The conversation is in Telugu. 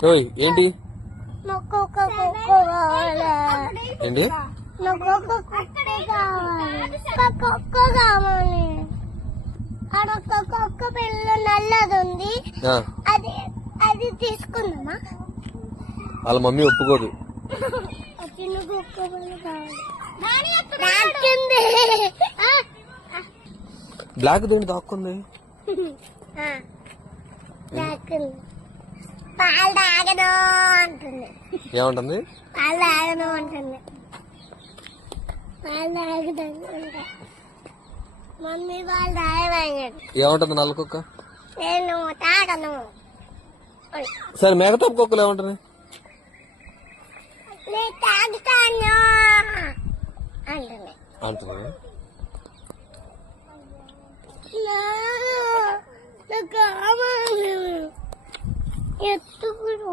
ఓయ్ ఏంటి నాకు ఒక కుక్క కావాలి. ఏంటి నాకు ఒక కుక్క కావాలి. ఒక కుక్క కావాలి. అడొక్క కుక్క పిల్ల నల్లది ఉంది. ఆ, అది అది తీసుకుందామా? వాళ్ళ మమ్మీ ఒప్పుకోదు. చిన్న కుక్క పిల్ల కావాలి. నాకింది. బ్లాక్ దేంటి దాక్కుంది. నాకింది. పాలు తాగను అంటుంది. ఏమంటుంది? పాలు తాగను అంటుంది. పాలు తాగదంటే మమ్మీ పాలు తాగలేదు. ఏమంటుంది నల్ల కుక్క? నేను తాగను. సరే మేకతోపు కుక్కలు ఏమంటుంది? నేను తాగుతాను అంటుంది. అంటుంది. నాకు కావాలి. ఎత్తుకుడు